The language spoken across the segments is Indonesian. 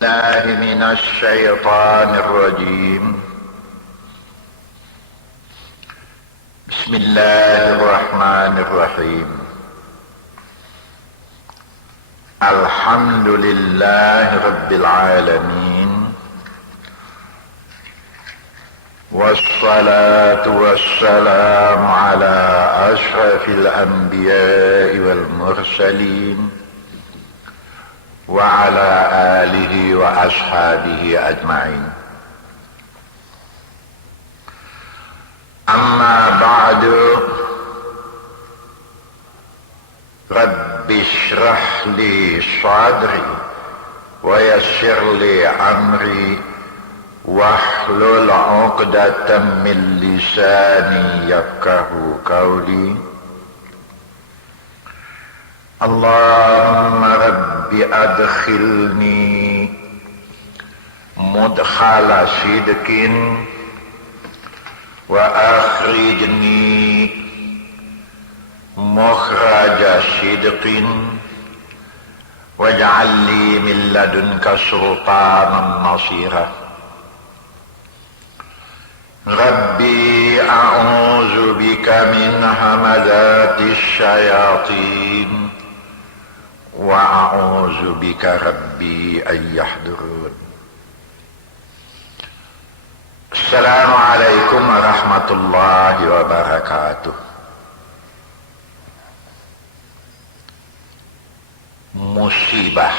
الله من الشيطان الرجيم. بسم الله الرحمن الرحيم. الحمد لله رب العالمين، والصلاة والسلام على أشرف الأنبياء والمرسلين وعلى آله وأصحابه أجمعين. أما بعد، رب اشرح لي صدري ويسر لي أمري واحلل عقدة من لساني يفقه قولي. اللهم رب أدخلني مدخل صدق وأخرجني مخرج صدق واجعل لي من لدنك سلطانا نصيرا. ربي أعوذ بك من همزات الشياطين وأعوذ بك ربي أن يحضرون. Assalamualaikum warahmatullahi wabarakatuh. Musibah,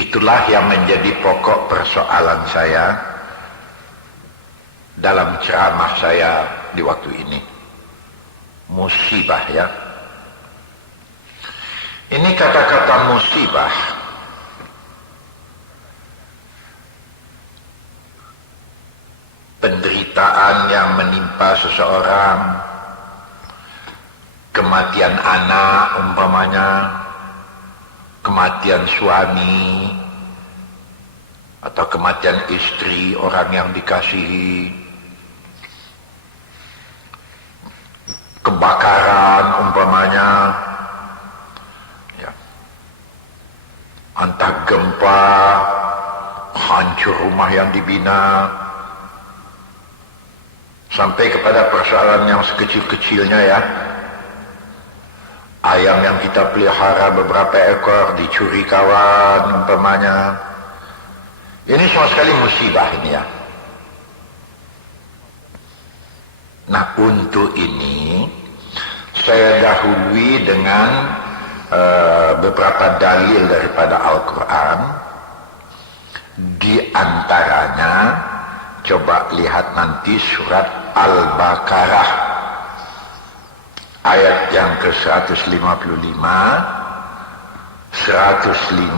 itulah yang menjadi pokok persoalan saya dalam ceramah saya di waktu ini. Musibah, ya. Ini kata-kata musibah penderitaan yang menimpa seseorang, kematian anak umpamanya, kematian suami, atau kematian istri orang yang dikasihi, kebakaran umpamanya, ya, entah gempa, hancur rumah yang dibina, sampai kepada persoalan yang sekecil-kecilnya, ya, ayam yang kita pelihara beberapa ekor dicuri kawan umpamanya. Ini sama sekali musibah ini, ya. Nah, untuk ini saya dahului dengan beberapa dalil daripada Al-Quran. Di antaranya, coba lihat nanti surat Al-Baqarah ayat yang ke-155, 156,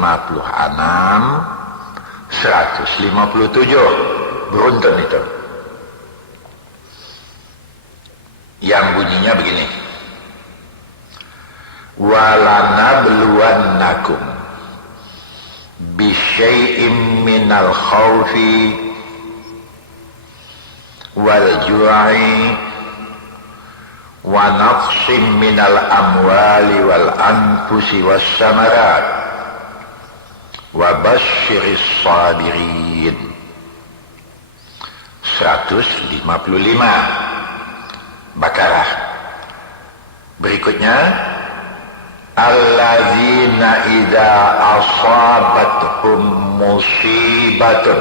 157. Beruntun itu. Yang bunyinya begini. Walanabluwannakum bisyai'im minal khawfi wal ju'i wa naqsim minal amwali wal anfusi was samarat wa basyiris sabirin. 155 Baqarah. Berikutnya, allazina idza asabatuhum musibatun.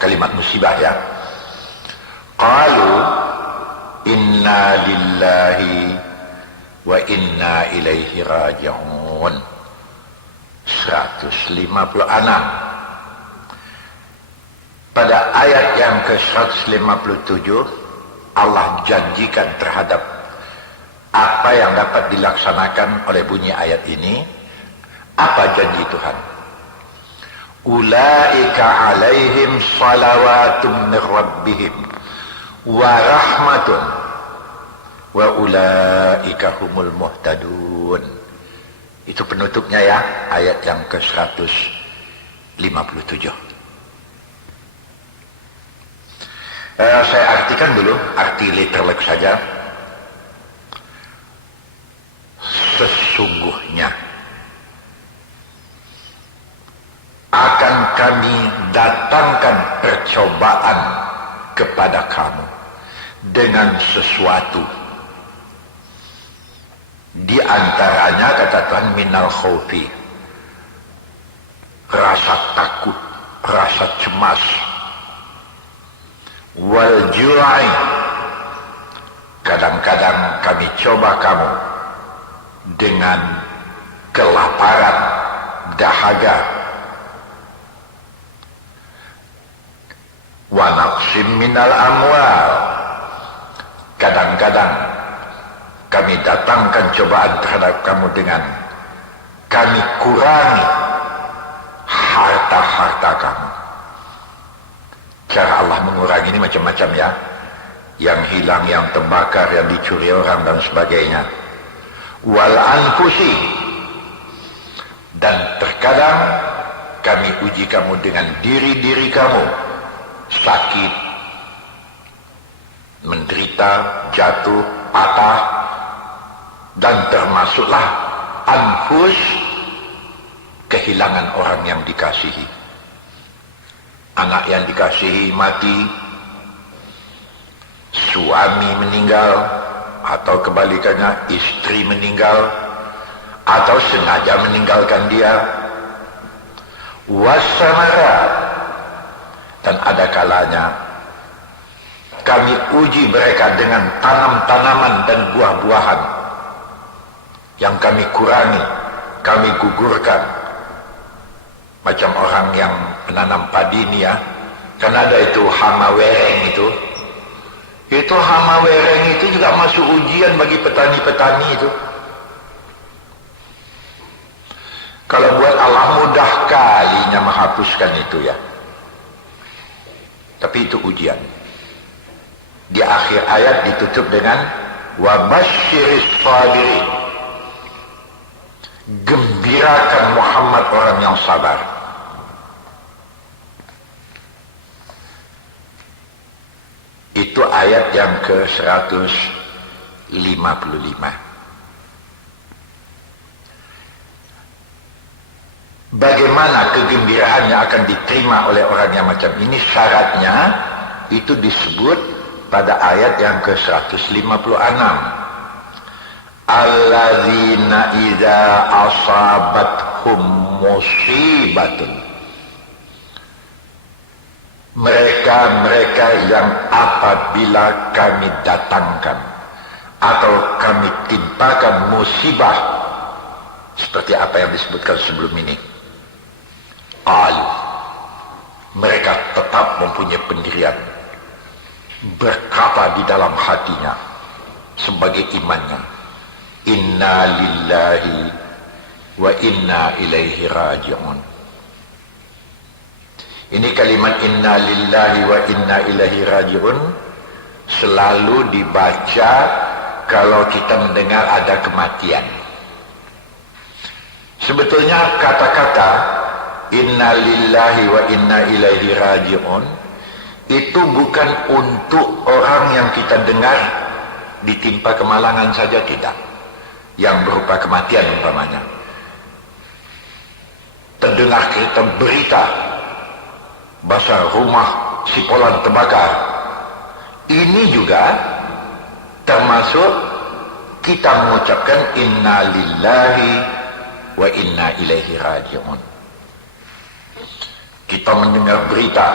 Kalimat musibah, ya. Qalu inna lillahi wa inna ilaihi raji'un. 156. Pada ayat yang ke-157 Allah janjikan terhadap apa yang dapat dilaksanakan oleh bunyi ayat ini. Apa janji Tuhan? Ulaika alaihim salawatun min rabbihim wa rahmatun wa ulaika humul muhtadun. Itu penutupnya, ya, ayat yang ke-157. Saya artikan dulu, arti literal saja. Sesungguhnya cobaan kepada kamu dengan sesuatu. Di antaranya kata Tuhan minal khawfi, rasa takut, rasa cemas, wal ju'i, kadang-kadang kami coba kamu dengan kelaparan, dahaga, wa naqsim minal amwal, kadang-kadang kami datangkan cobaan terhadap kamu dengan kami kurangi harta-harta kamu. Cara Allah mengurangi ini macam-macam ya, yang hilang, yang terbakar, yang dicuri orang dan sebagainya. Wal anfusi, dan terkadang kami uji kamu dengan diri-diri kamu, sakit, menderita, jatuh, patah, dan termasuklah anfus, kehilangan orang yang dikasihi. Anak yang dikasihi mati, suami meninggal, atau kebalikannya istri meninggal, atau sengaja meninggalkan dia. Wasamarat, dan ada kalanya kami uji mereka dengan tanam-tanaman dan buah-buahan yang kami kurangi, kami gugurkan. Macam orang yang menanam padi ini ya, kan ada itu hama wereng itu. Itu hama wereng itu juga masuk ujian bagi petani-petani itu. Kalau buat Allah mudah kalinya menghapuskan itu ya. Tapi itu ujian. Di akhir ayat ditutup dengan wa basyiris sabirin. Gembirakan Muhammad orang yang sabar. Itu ayat yang ke-155. Bagaimana kegembiraan yang akan diterima oleh orang yang macam ini? Syaratnya itu disebut pada ayat yang ke-156. Alladzina idza asabathum musibatun, mereka yang apabila kami datangkan atau kami timpakan musibah seperti apa yang disebutkan sebelum ini, mereka tetap mempunyai pendirian, berkata di dalam hatinya sebagai imannya, inna lillahi wa inna ilaihi raji'un. Ini kalimat inna lillahi wa inna ilaihi raji'un selalu dibaca kalau kita mendengar ada kematian. Sebetulnya kata-kata inna lillahi wa inna ilaihi raji'un itu bukan untuk orang yang kita dengar ditimpa kemalangan saja, tidak, yang berupa kematian umpamanya. Terdengar kita berita bahasa rumah si Polan terbakar, ini juga termasuk kita mengucapkan inna lillahi wa inna ilaihi raji'un. Kita mendengar berita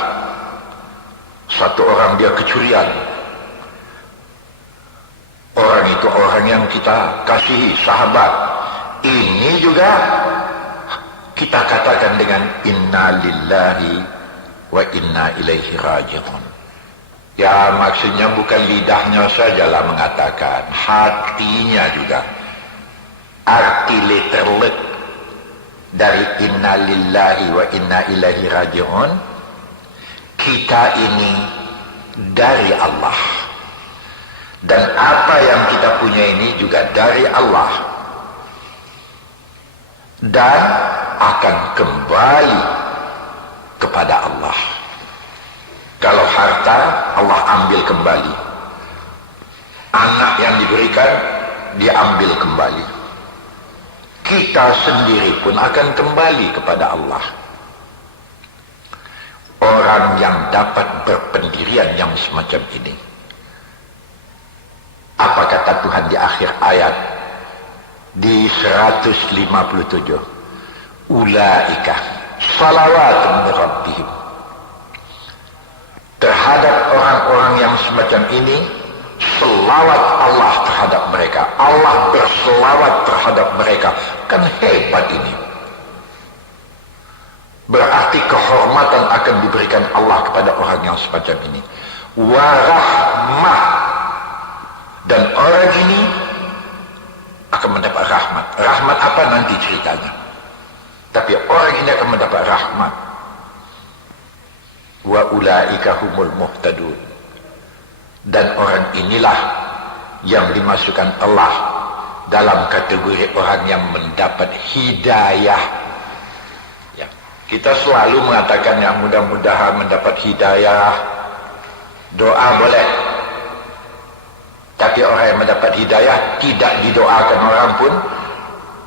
satu orang dia kecurian, orang itu orang yang kita kasihi, sahabat, ini juga kita katakan dengan inna lillahi wa inna ilaihi raji'un. Ya, maksudnya bukan lidahnya sajalah mengatakan, hatinya juga. Arti literal dari inna lillahi wa inna ilaihi raji'un, kita ini dari Allah, dan apa yang kita punya ini juga dari Allah, dan akan kembali kepada Allah. Kalau harta, Allah ambil kembali. Anak yang diberikan, diambil kembali. Kita sendiri pun akan kembali kepada Allah. Orang orang yang dapat berpendirian yang semacam ini. Apa kata Tuhan di akhir ayat di 157? Ulaika salawatun min rabbihim. Terhadap orang-orang yang semacam ini, selawat Allah terhadap mereka. Allah berselawat terhadap mereka. Kan hebat ini. Berarti kehormatan akan diberikan Allah kepada orang yang semacam ini. Warahmah. Dan orang ini akan mendapat rahmat. Rahmat apa nanti ceritanya. Tapi orang ini akan mendapat rahmat. Wa ulaika humul muhtadun. Dan orang inilah yang dimasukkan Allah dalam kategori orang yang mendapat hidayah. Ya. Kita selalu mengatakan yang mudah-mudahan mendapat hidayah. Doa boleh. Tapi orang yang mendapat hidayah tidak didoakan orang pun.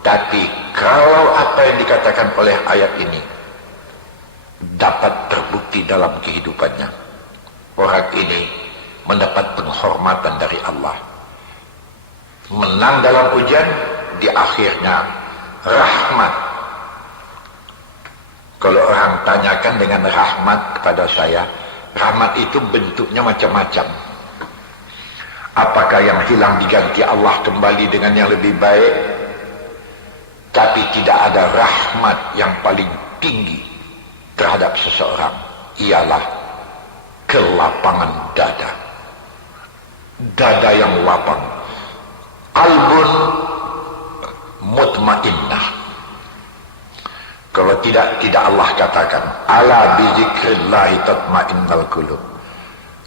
Tapi kalau apa yang dikatakan oleh ayat ini dapat terbukti dalam kehidupannya, orang ini mendapat penghormatan dari Allah, menang dalam ujian, di akhirnya rahmat. Kalau orang tanyakan dengan rahmat kepada saya, rahmat itu bentuknya macam-macam. Apakah yang hilang diganti Allah kembali dengan yang lebih baik? Tapi tidak ada rahmat yang paling tinggi terhadap seseorang, ialah kelapangan dada. Dada yang lapang. Qalbun mutmainnah. Kalau tidak Allah katakan, ala bizikrillahi tatmainnal qulub.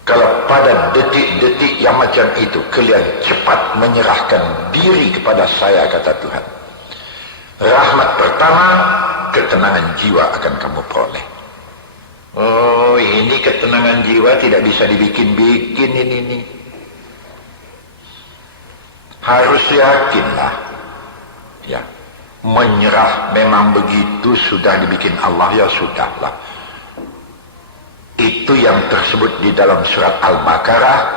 Kalau pada detik-detik yang macam itu kalian cepat menyerahkan diri kepada saya, kata Tuhan, rahmat pertama, ketenangan jiwa akan kamu peroleh. Oh, ini ketenangan jiwa tidak bisa dibikin-bikin ini. Harus yakinlah. Ya, menyerah memang begitu, sudah dibikin Allah, ya sudahlah. Itu yang tersebut di dalam surat Al-Baqarah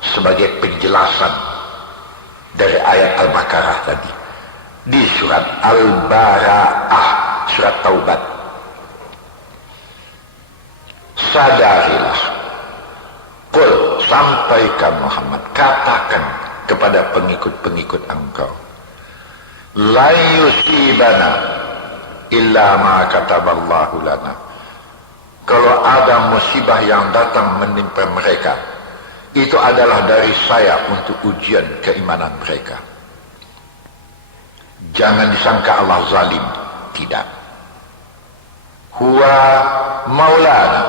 sebagai penjelasan dari ayat Al-Baqarah tadi. Di surat Al-Bara'ah, surat Taubat, sadarilah, qul, sampaikan Muhammad, katakan kepada pengikut-pengikut engkau, la yusibana illa ma kataballahu lana. Kalau ada musibah yang datang menimpa mereka, itu adalah dari saya untuk ujian keimanan mereka. Jangan disangka Allah zalim. Tidak. Huwa maulana.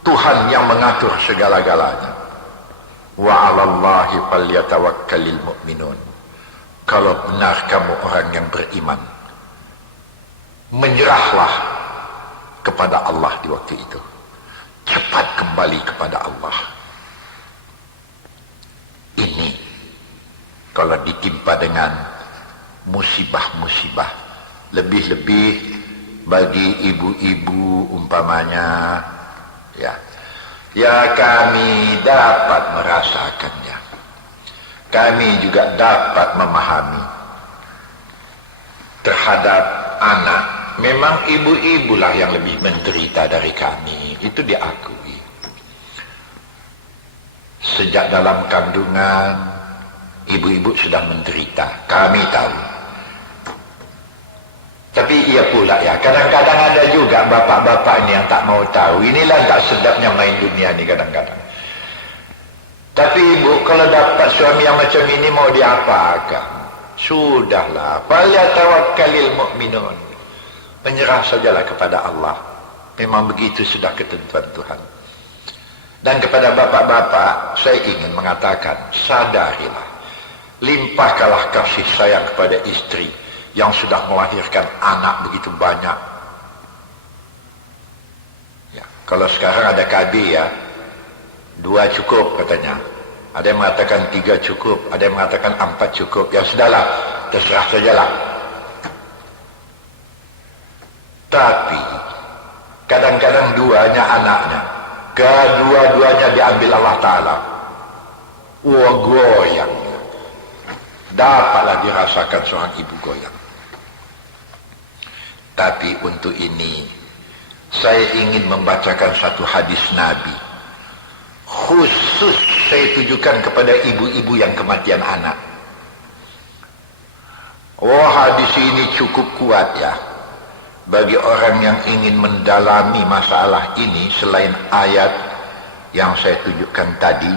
Tuhan yang mengatur segala-galanya. Wa 'alallahi falyatawakkalul mu'minun. Kalau benar kamu orang yang beriman, menyerahlah kepada Allah di waktu itu. Cepat kembali kepada Allah. Ini kalau ditimpa dengan musibah-musibah, lebih-lebih bagi ibu-ibu umpamanya, ya kami dapat merasakannya, kami juga dapat memahami terhadap anak. Memang ibu-ibulah yang lebih menderita dari kami, itu diakui. Sejak dalam kandungan ibu-ibu sudah menderita, kami tahu. Tapi iya pula ya, kadang-kadang ada juga bapak-bapak ini yang tak mau tahu. Inilah tak sedapnya main dunia ini kadang-kadang. Tapi ibu kalau dapat suami yang macam ini mau diapakan? Sudahlah, falyatawakkalul mu'minun. Menyerah sajalah kepada Allah. Memang begitu sudah ketentuan Tuhan. Dan kepada bapak-bapak saya ingin mengatakan, sadarilah, limpahkanlah kasih sayang kepada istri yang sudah melahirkan anak begitu banyak. Ya, kalau sekarang ada KB ya, 2 cukup katanya. Ada yang mengatakan 3 cukup, ada yang mengatakan 4 cukup. Ya sudahlah, terserah sajalah. Tapi kadang-kadang duanya anaknya, kedua-duanya diambil Allah Ta'ala. Wah, goyang. Dapatlah dirasakan seorang ibu goyang. Tapi untuk ini saya ingin membacakan satu hadis Nabi. Khusus saya tujukan kepada ibu-ibu yang kematian anak. Oh, hadis ini cukup kuat ya, bagi orang yang ingin mendalami masalah ini selain ayat yang saya tunjukkan tadi.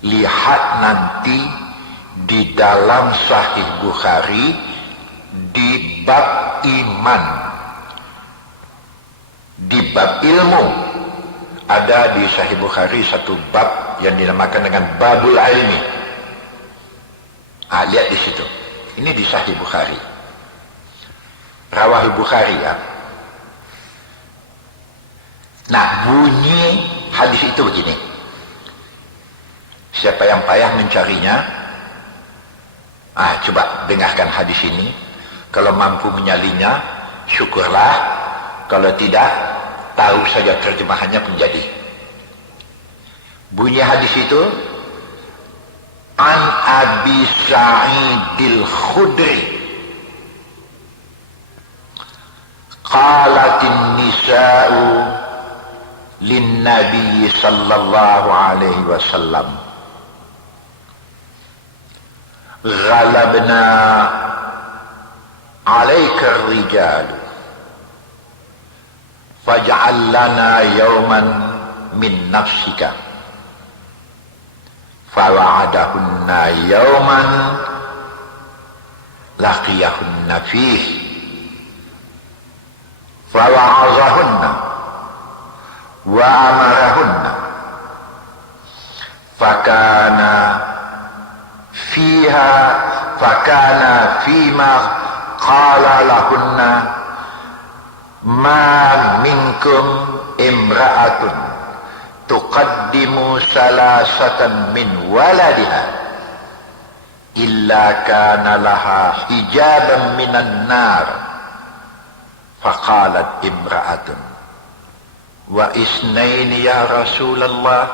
Lihat nanti di dalam Sahih Bukhari di bab iman, di bab ilmu. Ada di Sahih Bukhari satu bab yang dinamakan dengan Babul Ilmi. Lihat di situ. Ini di Sahih Bukhari. Rawahul Bukhari ya. Nah, bunyi hadis itu begini. Siapa yang payah mencarinya, coba dengarkan hadis ini. Kalau mampu menyalinya, syukurlah. Kalau tidak, tahu saja terjemahannya pun jadi. Bunyi hadis itu, An Abi Sa'idil Khudri qalatin nisa'u lin Nabi sallallahu alaihi wasallam ghalabna alaika ar-rijalu faj'al lana yawman min nafsika fawa'adahunna yawman laqiyahunna fih fawa'azahunna wa amarahunna fakana fima qala lahunna ma minkum imra'atun tuqaddimu salasatan min waladiha illa kana laha hijaban minan nar. Faqalat imra'atun wa isnaini ya Rasulullah.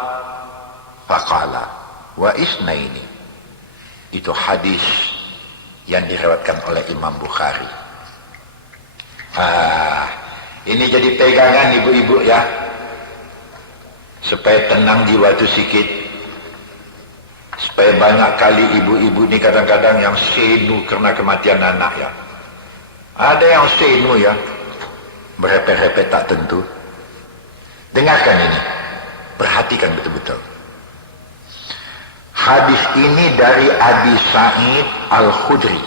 Faqala wa isnaini. Itu hadis yang diriwayatkan oleh Imam Bukhari. Ini jadi pegangan ibu-ibu ya, supaya tenang jiwa itu sikit. Supaya banyak kali ibu-ibu ini kadang-kadang yang senu karena kematian anak ya. Ada yang senu ya, berepet-repet tak tentu. Dengarkan ini, perhatikan betul-betul. Hadis ini dari Abi Sa'id Al-Khudri.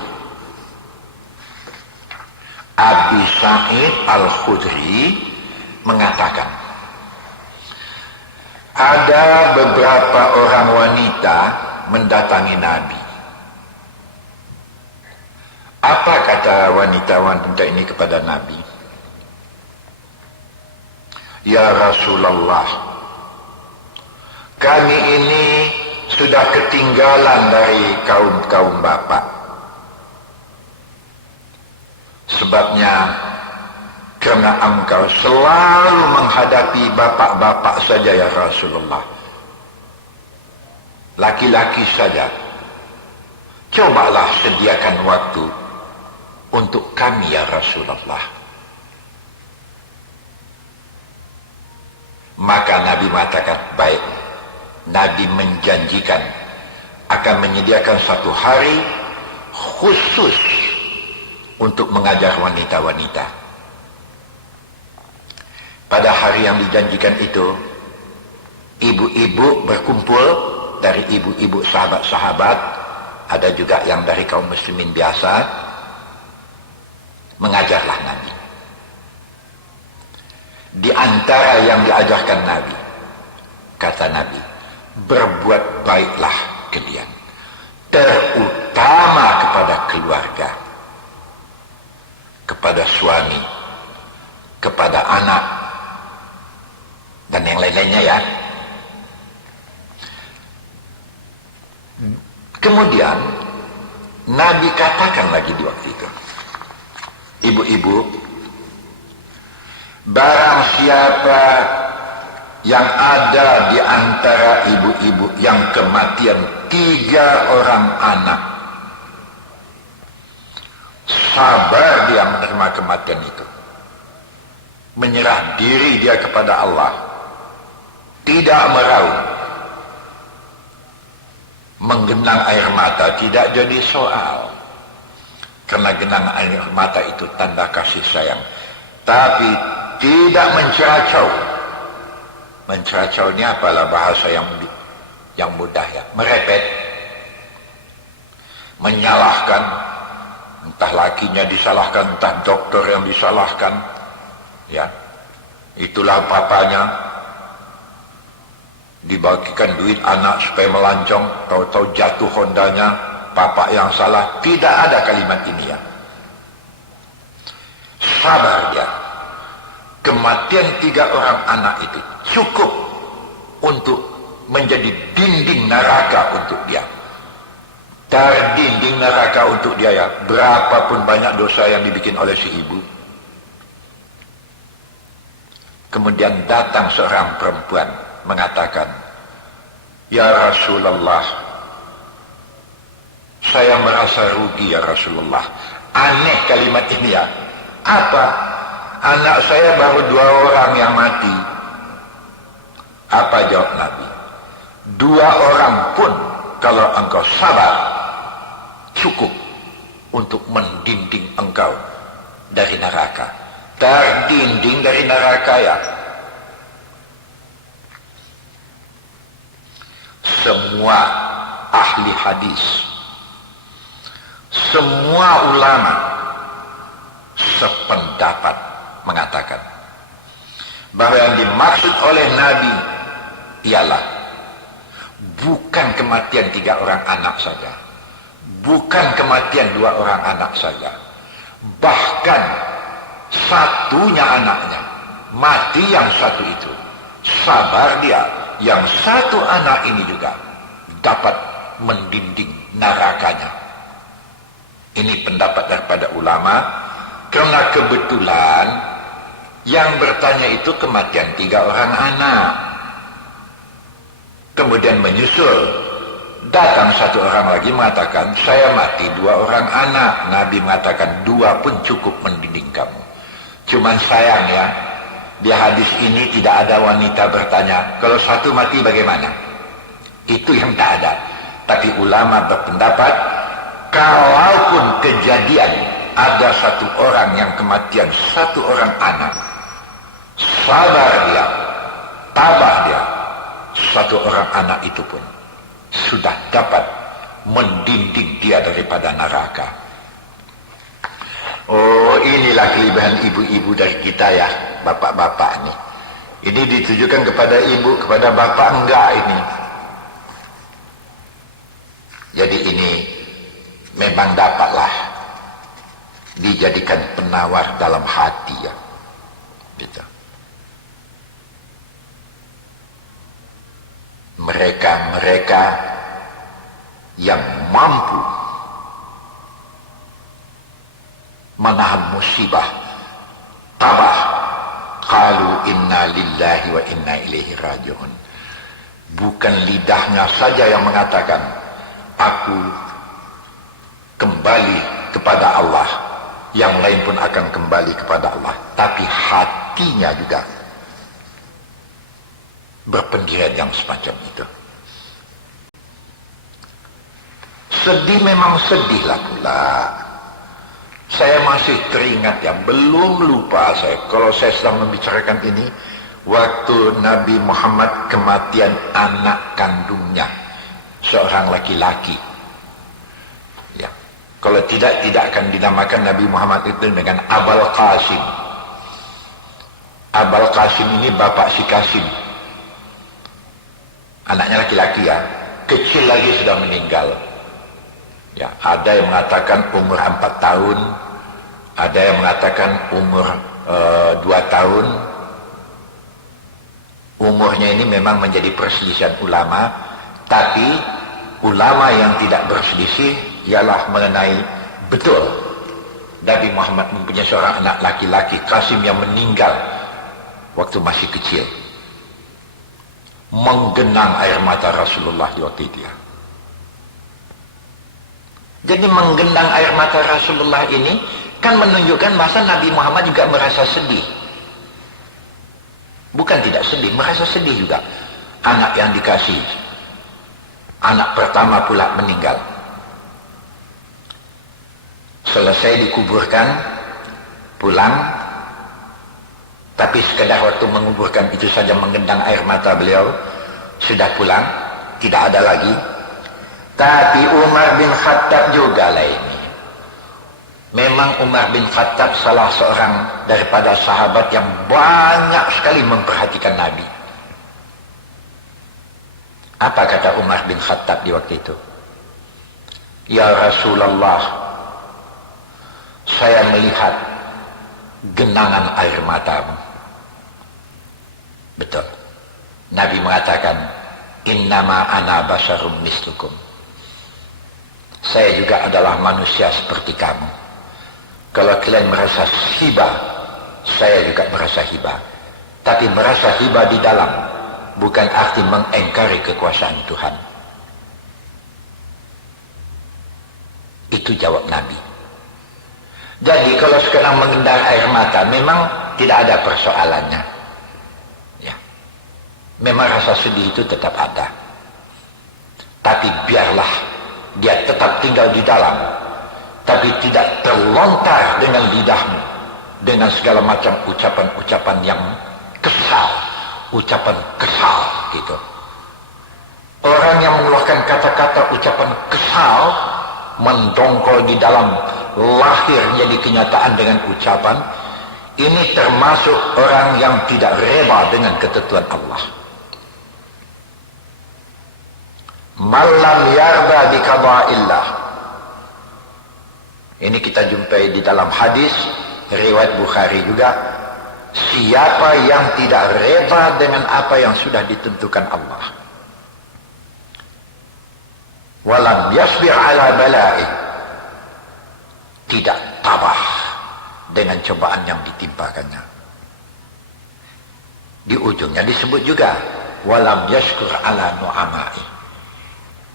Abi Sa'id Al-Khudri mengatakan, ada beberapa orang wanita mendatangi Nabi. Apa kata wanita-wanita ini kepada Nabi? Ya Rasulullah, kami ini sudah ketinggalan dari kaum-kaum bapak. Sebabnya karena engkau selalu menghadapi bapak-bapak saja ya Rasulullah, laki-laki saja. Cobalah sediakan waktu untuk kami ya Rasulullah. Maka Nabi mengatakan, baik. Nabi menjanjikan akan menyediakan satu hari khusus untuk mengajar wanita-wanita. Pada hari yang dijanjikan itu, ibu-ibu berkumpul dari ibu-ibu sahabat-sahabat, ada juga yang dari kaum muslimin biasa, mengajarlah Nabi. Di antara yang diajarkan Nabi, kata Nabi, berbuat baiklah kalian, terutama kepada keluarga, kepada suami, kepada anak, dan yang lain-lainnya ya. Kemudian Nabi katakan lagi di waktu itu, ibu-ibu, barang siapa yang ada di antara ibu-ibu yang kematian 3 orang anak, sabar dia menerima kematian itu, menyerah diri dia kepada Allah, tidak meraung, menggenang air mata tidak jadi soal, karena genang air mata itu tanda kasih sayang, tapi tidak menceracau. Menceracau ini apalah bahasa yang mudah ya, merepet, menyalahkan, entah lakinya disalahkan, entah dokter yang disalahkan, ya, itulah papanya dibagikan duit anak supaya melancong, tahu-tahu jatuh Hondanya, papa yang salah. Tidak ada kalimat ini ya. Sabar dia. Kematian 3 orang anak itu cukup untuk menjadi dinding neraka untuk dia. Dinding neraka untuk dia ya. Berapapun banyak dosa yang dibikin oleh si ibu. Kemudian datang seorang perempuan mengatakan, "Ya Rasulullah, saya merasa rugi ya Rasulullah." Aneh kalimat ini ya. Apa? Anak saya baru 2 orang yang mati. Apa jawab Nabi? 2 orang pun kalau engkau sabar cukup untuk mendinding engkau dari neraka. Terdinding dari neraka ya. Semua ahli hadis, semua ulama sependapat mengatakan bahwa yang dimaksud oleh Nabi ialah bukan kematian 3 orang anak saja, bukan kematian 2 orang anak saja, bahkan satunya anaknya mati, yang satu itu sabar dia, yang satu anak ini juga dapat mendinding nerakanya. Ini pendapat daripada ulama, karena kebetulan yang bertanya itu kematian 3 orang anak. Kemudian menyusul datang satu orang lagi mengatakan, "Saya mati 2 orang anak." Nabi mengatakan 2 pun cukup mendinding kamu. Cuman sayang ya, di hadis ini tidak ada wanita bertanya, "Kalau satu mati bagaimana?" Itu yang tak ada. Tapi ulama berpendapat, kalaupun kejadian ada satu orang yang kematian 1 orang anak, sabar dia, tabah dia, 1 orang anak itu pun sudah dapat mendinding dia daripada neraka. Oh, inilah kelebihan ibu-ibu dari kita ya, bapak-bapak ini. Ini ditujukan kepada ibu, kepada bapak enggak ini. Jadi ini memang dapatlah dijadikan penawar dalam hati ya. Gitu. Mereka-mereka yang mampu menahan musibah, tabah, qalu inna lillahi wa inna ilaihi raji'un. Bukan lidahnya saja yang mengatakan, "Aku kembali kepada Allah," yang lain pun akan kembali kepada Allah, tapi hatinya juga berpendirian yang semacam itu. Sedih memang sedihlah pula. Saya masih teringat ya, belum lupa saya kalau saya sedang membicarakan ini, waktu Nabi Muhammad kematian anak kandungnya, seorang laki-laki. Ya, kalau tidak akan dinamakan Nabi Muhammad itu dengan Abul Qasim. Abul Qasim ini bapak si Qasim. Anaknya laki-laki ya, kecil lagi sudah meninggal. Ya, ada yang mengatakan umur 4 tahun, ada yang mengatakan umur 2 tahun. Umurnya ini memang menjadi perselisihan ulama, tapi ulama yang tidak berselisih ialah mengenai betul Nabi Muhammad mempunyai seorang anak laki-laki, Qasim, yang meninggal waktu masih kecil. Menggenang air mata Rasulullah di waktu itu ya. Jadi menggenang air mata Rasulullah ini kan menunjukkan masa Nabi Muhammad juga merasa sedih. Bukan tidak sedih, merasa sedih juga. Anak yang dikasih, anak pertama pula meninggal. Selesai dikuburkan, pulang, tapi sekedar waktu menguburkan itu saja menggendang air mata beliau, sudah pulang, tidak ada lagi. Tapi Umar bin Khattab juga lah ini. Memang Umar bin Khattab salah seorang daripada sahabat yang banyak sekali memperhatikan Nabi. Apa kata Umar bin Khattab di waktu itu? Ya Rasulullah, saya melihat genangan air matamu. Betul. Nabi mengatakan, innama ana basyarum mislukum. Saya juga adalah manusia seperti kamu. Kalau kalian merasa hibah, saya juga merasa hibah. Tapi merasa hibah di dalam bukan arti mengingkari kekuasaan Tuhan. Itu jawab Nabi. Jadi kalau sekarang mengendang air mata, memang tidak ada persoalannya. Ya. Memang rasa sedih itu tetap ada. Tapi biarlah dia tetap tinggal di dalam, tapi tidak terlontar dengan lidahmu dengan segala macam ucapan-ucapan yang kesal, ucapan kesal gitu. Orang yang mengeluarkan kata-kata ucapan kesal mendongkol di dalam lahir jadi kenyataan dengan ucapan ini, termasuk orang yang tidak rela dengan ketentuan Allah. Malam yarda bi qada'illah. Ini kita jumpai di dalam hadis riwayat Bukhari juga. Siapa yang tidak rela dengan apa yang sudah ditentukan Allah, walam yasbir ala bala'i, tidak tabah dengan cobaan yang ditimpakannya. Di ujungnya disebut juga walam yashkur ala nu'ama'i,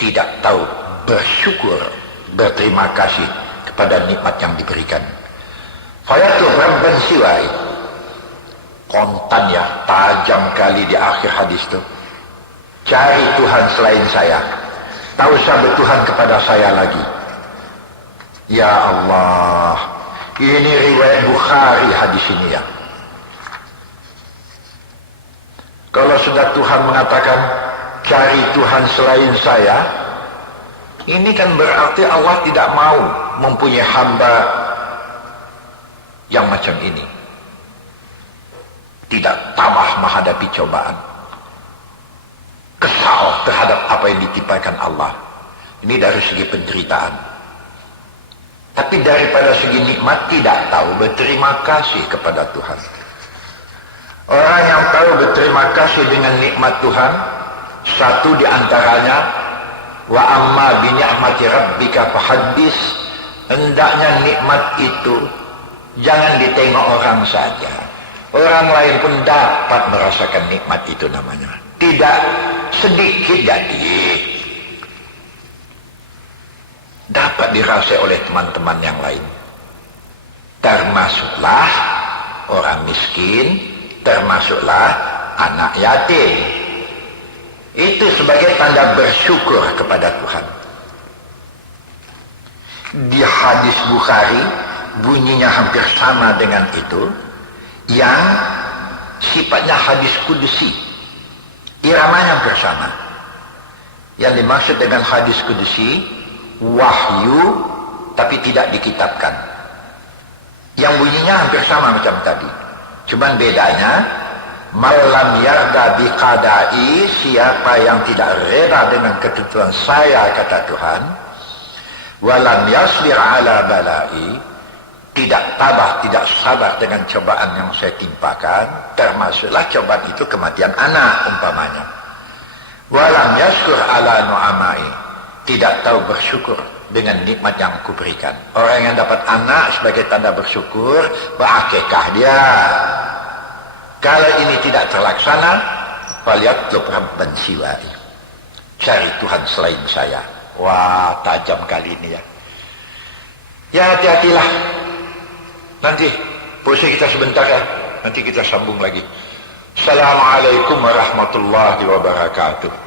tidak tahu bersyukur, berterima kasih kepada nikmat yang diberikan. Fayatu rabban siwai, kontan ya, tajam kali di akhir hadis itu. Cari Tuhan selain saya, tak usah bertuhan kepada saya lagi. Ya Allah, ini riwayat Bukhari hadis ini ya. Kalau sudah Tuhan mengatakan cari Tuhan selain saya, ini kan berarti Allah tidak mau mempunyai hamba yang macam ini. Tidak tabah menghadapi cobaan, kesal terhadap apa yang ditimpakan Allah. Ini dari segi penderitaan. Tapi daripada segi nikmat tidak tahu berterima kasih kepada Tuhan. Orang yang tahu berterima kasih dengan nikmat Tuhan, satu di antaranya wa amma bi ni'mati rabbika fahaddis, hendaknya nikmat itu jangan ditengok orang saja. Orang lain pun dapat merasakan nikmat itu namanya. Tidak sedikit jadi dapat dirasai oleh teman-teman yang lain. Termasuklah orang miskin, termasuklah anak yatim. Itu sebagai tanda bersyukur kepada Tuhan. Di hadis Bukhari bunyinya hampir sama dengan itu, yang sifatnya hadis kudusi, iramanya hampir sama. Yang dimaksud dengan hadis kudusi wahyu tapi tidak dikitabkan. Yang bunyinya hampir sama macam tadi, cuman bedanya malam yarda biqada'i, siapa yang tidak rela dengan ketentuan saya, kata Tuhan, walam yasbir ala bala'i, tidak tabah, tidak sabar dengan cobaan yang saya timpakan, termasuklah cobaan itu kematian anak umpamanya. Walam yaskur ala nu'amai, tidak tahu bersyukur dengan nikmat yang kuberikan. Orang yang dapat anak sebagai tanda bersyukur, berakikah dia. Kalau ini tidak terlaksana, falyatlub rabban siwai. Cari Tuhan selain saya. Wah, tajam kali ini ya. Ya, hati-hatilah. Nanti pause kita sebentar ya. Nanti kita sambung lagi. Assalamualaikum warahmatullahi wabarakatuh.